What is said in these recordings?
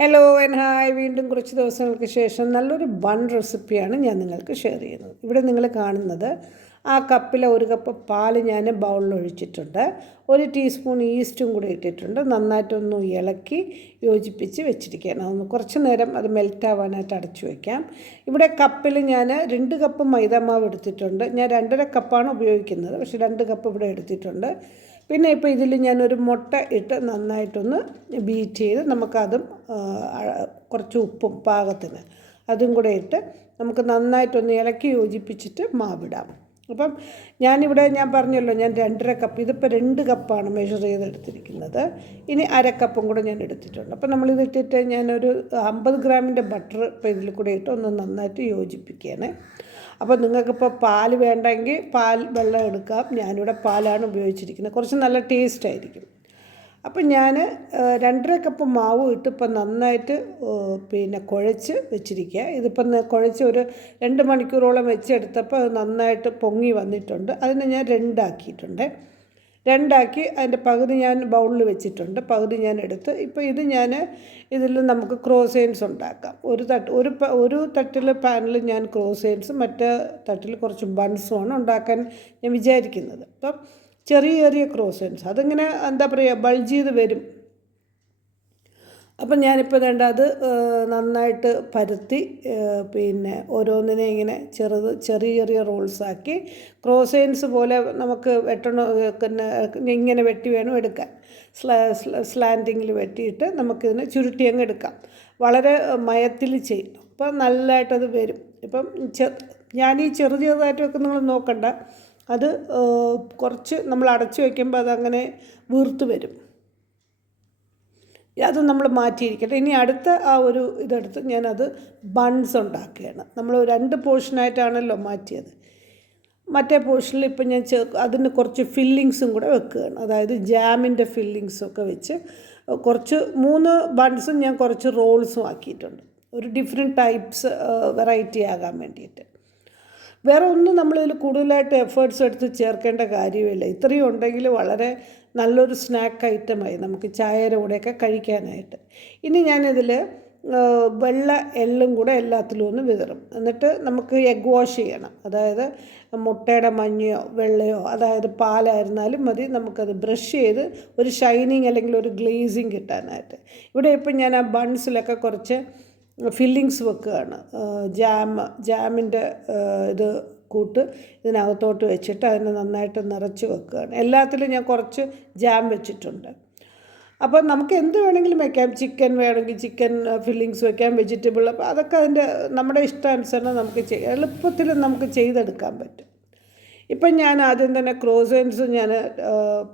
Hello and hi വീണ്ടും കുറച്ച് ദിവസങ്ങൾക്ക് ശേഷം നല്ലൊരു ബൺ റെസിപ്പിയാണ് ഞാൻ നിങ്ങൾക്ക് ഷെയർ ചെയ്യുന്നത്. ഇവിടെ നിങ്ങൾ കാണുന്നത് ആ കപ്പിലെ ഒരു കപ്പ് പാൽ ഞാൻ ബൗളിൽ ഒഴിച്ചിട്ടുണ്ട്. ഒരു ടീസ്പൂൺ ഈസ്റ്റും കൂടി ഇട്ടിട്ടുണ്ട്. നന്നായിട്ടൊന്ന് ഇളക്കി യോജിപ്പിച്ച് വെച്ചിരിക്കുകയാണ്. അതൊന്ന് കുറച്ച് നേരം അത് മെൽറ്റ് ആവാനായിട്ട് അടച്ചു വയ്ക്കാം ഇവിടെ കപ്പിൽ ഞാൻ രണ്ട് കപ്പ് മൈദാമാവ് എടുത്തിട്ടുണ്ട്. ഞാൻ രണ്ടര കപ്പാണ് ഉപയോഗിക്കുന്നത്. പക്ഷേ രണ്ട് കപ്പ് ഇവിടെ എടുത്തിട്ടുണ്ട്. പിന്നെ ഇപ്പോൾ ഇതിൽ ഞാനൊരു മുട്ട ഇട്ട് നന്നായിട്ടൊന്ന് ബീറ്റ് ചെയ്ത് നമുക്കതും കുറച്ച് ഉപ്പും പാകത്തിന് അതും കൂടെ ഇട്ട് നമുക്ക് നന്നായിട്ടൊന്ന് ഇളക്കി യോജിപ്പിച്ചിട്ട് മാവിടാം. അപ്പം ഞാനിവിടെ ഞാൻ പറഞ്ഞല്ലോ ഞാൻ രണ്ടര കപ്പ് ഇതിപ്പോൾ രണ്ട് കപ്പാണ് മെഷർ ചെയ്തെടുത്തിരിക്കുന്നത്. ഇനി അര കപ്പും കൂടെ ഞാൻ എടുത്തിട്ടുണ്ട്. അപ്പം നമ്മളിത് ഇട്ടിട്ട് ഞാനൊരു അമ്പത് ഗ്രാമിന്റെ ബട്ടർ ഇപ്പോൾ ഇതിൽ കൂടെ ഇട്ട് ഒന്ന് നന്നായിട്ട് യോജിപ്പിക്കുകയാണ്. അപ്പോൾ നിങ്ങൾക്കിപ്പോൾ പാൽ വേണ്ടെങ്കിൽ പാൽ വെള്ളം എടുക്കാം. ഞാനിവിടെ പാലാണ് ഉപയോഗിച്ചിരിക്കുന്നത്. കുറച്ച് നല്ല ടേസ്റ്റ് ആയിരിക്കും. അപ്പം ഞാൻ രണ്ടര കപ്പ് മാവ് ഇട്ട് ഇപ്പം നന്നായിട്ട് പിന്നെ കുഴച്ച് വെച്ചിരിക്കുക. ഇതിപ്പം കുഴച്ച് ഒരു രണ്ട് മണിക്കൂറോളം വെച്ചെടുത്തപ്പോൾ അത് നന്നായിട്ട് പൊങ്ങി വന്നിട്ടുണ്ട്. അതിനെ ഞാൻ രണ്ടാക്കിയിട്ടുണ്ട്. രണ്ടാക്കി അതിന്റെ പകുതി ഞാൻ ബൗളിൽ വെച്ചിട്ടുണ്ട്. പകുതി ഞാൻ എടുത്ത് ഇപ്പോൾ ഇത് ഞാൻ ഇതിൽ നമുക്ക് ക്രോസെയിൻസ് ഉണ്ടാക്കാം. ഒരു തട്ട് ഒരു ഒരു തട്ടിൽ പാനിൽ ഞാൻ ക്രോസെയിൻസും മറ്റേ തട്ടിൽ കുറച്ച് ബൺസുമാണ് ഉണ്ടാക്കാൻ ഞാൻ വിചാരിക്കുന്നത്. അപ്പം ചെറിയ ചെറിയ ക്രോസൻസ് അതിങ്ങനെ എന്താ പറയുക ബൾജ് ചെയ്ത് വരും. അപ്പം ഞാനിപ്പോൾ വേണ്ട അത് നന്നായിട്ട് പരത്തി പിന്നെ ഓരോന്നിനെ ഇങ്ങനെ ചെറുത് ചെറിയ ചെറിയ റോൾസാക്കി ക്രോസൈൻസ് പോലെ നമുക്ക് വെട്ടണോ ഇങ്ങനെ വെട്ടി വേണം എടുക്കാൻ. സ്ലാ സ്ലാൻഡിങ്ങിൽ വെട്ടിയിട്ട് നമുക്കിതിനെ ചുരുട്ടി അങ്ങ് എടുക്കാം. വളരെ മയത്തിൽ ചെയ്യും. അപ്പം നല്ലതായിട്ടത് വരും. ഇപ്പം ചെ ഞാൻ ഈ ചെറു ചെറുതായിട്ടൊക്കെ നിങ്ങൾ നോക്കണ്ട. അത് കുറച്ച് നമ്മൾ അടച്ചു വയ്ക്കുമ്പോൾ അതങ്ങനെ വീർത്ത് വരും. അത് നമ്മൾ മാറ്റിയിരിക്കട്ടെ. ഇനി അടുത്ത ആ ഒരു ഇതെടുത്ത് ഞാനത് ബൺസ് ഉണ്ടാക്കുകയാണ്. നമ്മൾ രണ്ട് പോർഷനായിട്ടാണല്ലോ മാറ്റിയത്. മറ്റേ പോർഷനിൽ ഇപ്പം ഞാൻ ചേ അതിന് കുറച്ച് ഫില്ലിങ്സും കൂടെ വെക്കുകയാണ്. അതായത് ജാമിന്റെ ഫില്ലിങ്സൊക്കെ വെച്ച് കുറച്ച് മൂന്ന് ബൺസും ഞാൻ കുറച്ച് റോൾസും ആക്കിയിട്ടുണ്ട്. ഒരു ഡിഫറെന്റ് ടൈപ്സ് വെറൈറ്റി ആകാൻ വേണ്ടിയിട്ട്. വേറെ ഒന്നും നമ്മളിതിൽ കൂടുതലായിട്ട് എഫേർട്സ് എടുത്ത് ചേർക്കേണ്ട കാര്യമില്ല. ഇത്രയും ഉണ്ടെങ്കിൽ വളരെ നല്ലൊരു സ്നാക്ക് ഐറ്റമായി നമുക്ക് ചായയുടെ കൂടെയൊക്കെ കഴിക്കാനായിട്ട്. ഇനി ഞാനിതിൽ വെള്ള എള്ളും കൂടെ എല്ലാത്തിലും ഒന്ന് വിതറും. എന്നിട്ട് നമുക്ക് എഗ് വാഷ് ചെയ്യണം. അതായത് മുട്ടയുടെ മഞ്ഞയോ വെള്ളയോ അതായത് പാലായിരുന്നാലും മതി നമുക്കത് ബ്രഷ് ചെയ്ത് ഒരു ഷൈനിങ് അല്ലെങ്കിൽ ഒരു ഗ്ലേസിങ് കിട്ടാനായിട്ട്. ഇവിടെ ഇപ്പം ഞാൻ ആ ബൺസിലൊക്കെ കുറച്ച് ഫില്ലിങ്സ് വെക്കുകയാണ്. ജാം ജാമിന്റെ ഇത് കൂട്ട് ഇതിനകത്തോട്ട് വെച്ചിട്ട് അതിനെ നന്നായിട്ട് നിറച്ച് വെക്കുകയാണ്. എല്ലാത്തിലും ഞാൻ കുറച്ച് ജാം വെച്ചിട്ടുണ്ട്. അപ്പോൾ നമുക്ക് എന്ത് വേണമെങ്കിലും വെക്കാം. ചിക്കൻ വേണമെങ്കിൽ ചിക്കൻ ഫില്ലിങ്സ് വെക്കാം വെജിറ്റബിൾ അപ്പോൾ അതൊക്കെ അതിന്റെ നമ്മുടെ ഇഷ്ടാനുസരണം നമുക്ക് ചെയ്യാം എളുപ്പത്തിൽ നമുക്ക് ചെയ്തെടുക്കാൻ പറ്റും. ഇപ്പം ഞാൻ ആദ്യം തന്നെ ക്രോസൻസ് ഞാൻ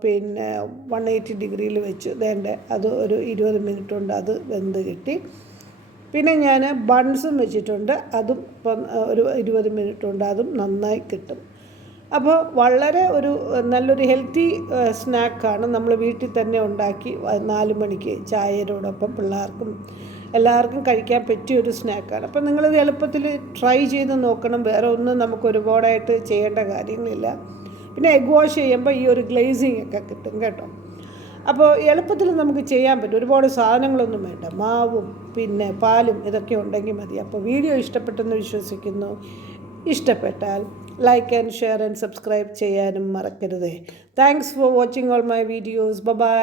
പിന്നെ വൺ എയ്റ്റി ഡിഗ്രിയിൽ വെച്ച്. വേണ്ട അത് ഒരു ഇരുപത് മിനിറ്റ് കൊണ്ട് അത് വെന്ത് കിട്ടി. പിന്നെ ഞാൻ ബൺസും വെച്ചിട്ടുണ്ട്. അതും ഇപ്പം ഒരു ഇരുപത് മിനിറ്റ് കൊണ്ട് അതും നന്നായി കിട്ടും. അപ്പോൾ വളരെ ഒരു നല്ലൊരു ഹെൽത്തി സ്നാക്കാണ് നമ്മൾ വീട്ടിൽ തന്നെ ഉണ്ടാക്കി നാല് മണിക്ക് ചായയോടൊപ്പം പിള്ളേർക്കും എല്ലാവർക്കും കഴിക്കാൻ പറ്റിയ ഒരു സ്നാക്കാണ്. അപ്പം നിങ്ങളിത് എളുപ്പത്തിൽ ട്രൈ ചെയ്ത് നോക്കണം. വേറെ ഒന്നും നമുക്ക് ഒരുപാടായിട്ട് ചെയ്യേണ്ട കാര്യങ്ങളില്ല. പിന്നെ എഗ് വാഷ് ചെയ്യുമ്പോൾ ഈ ഒരു ഗ്ലേസിങ് ഒക്കെ കിട്ടും കേട്ടോ. അപ്പോൾ എളുപ്പത്തിൽ നമുക്ക് ചെയ്യാൻ പറ്റും. ഒരുപാട് സാധനങ്ങളൊന്നും വേണ്ട. മാവും പിന്നെ പാലും ഇതൊക്കെ ഉണ്ടെങ്കിൽ മതി. അപ്പോൾ വീഡിയോ ഇഷ്ടപ്പെട്ടെന്ന് വിശ്വസിക്കുന്നു. ഇഷ്ടപ്പെട്ടാൽ like and share and subscribe ചെയ്യാനും മറക്കരുത്. Thanks for watching all my videos bye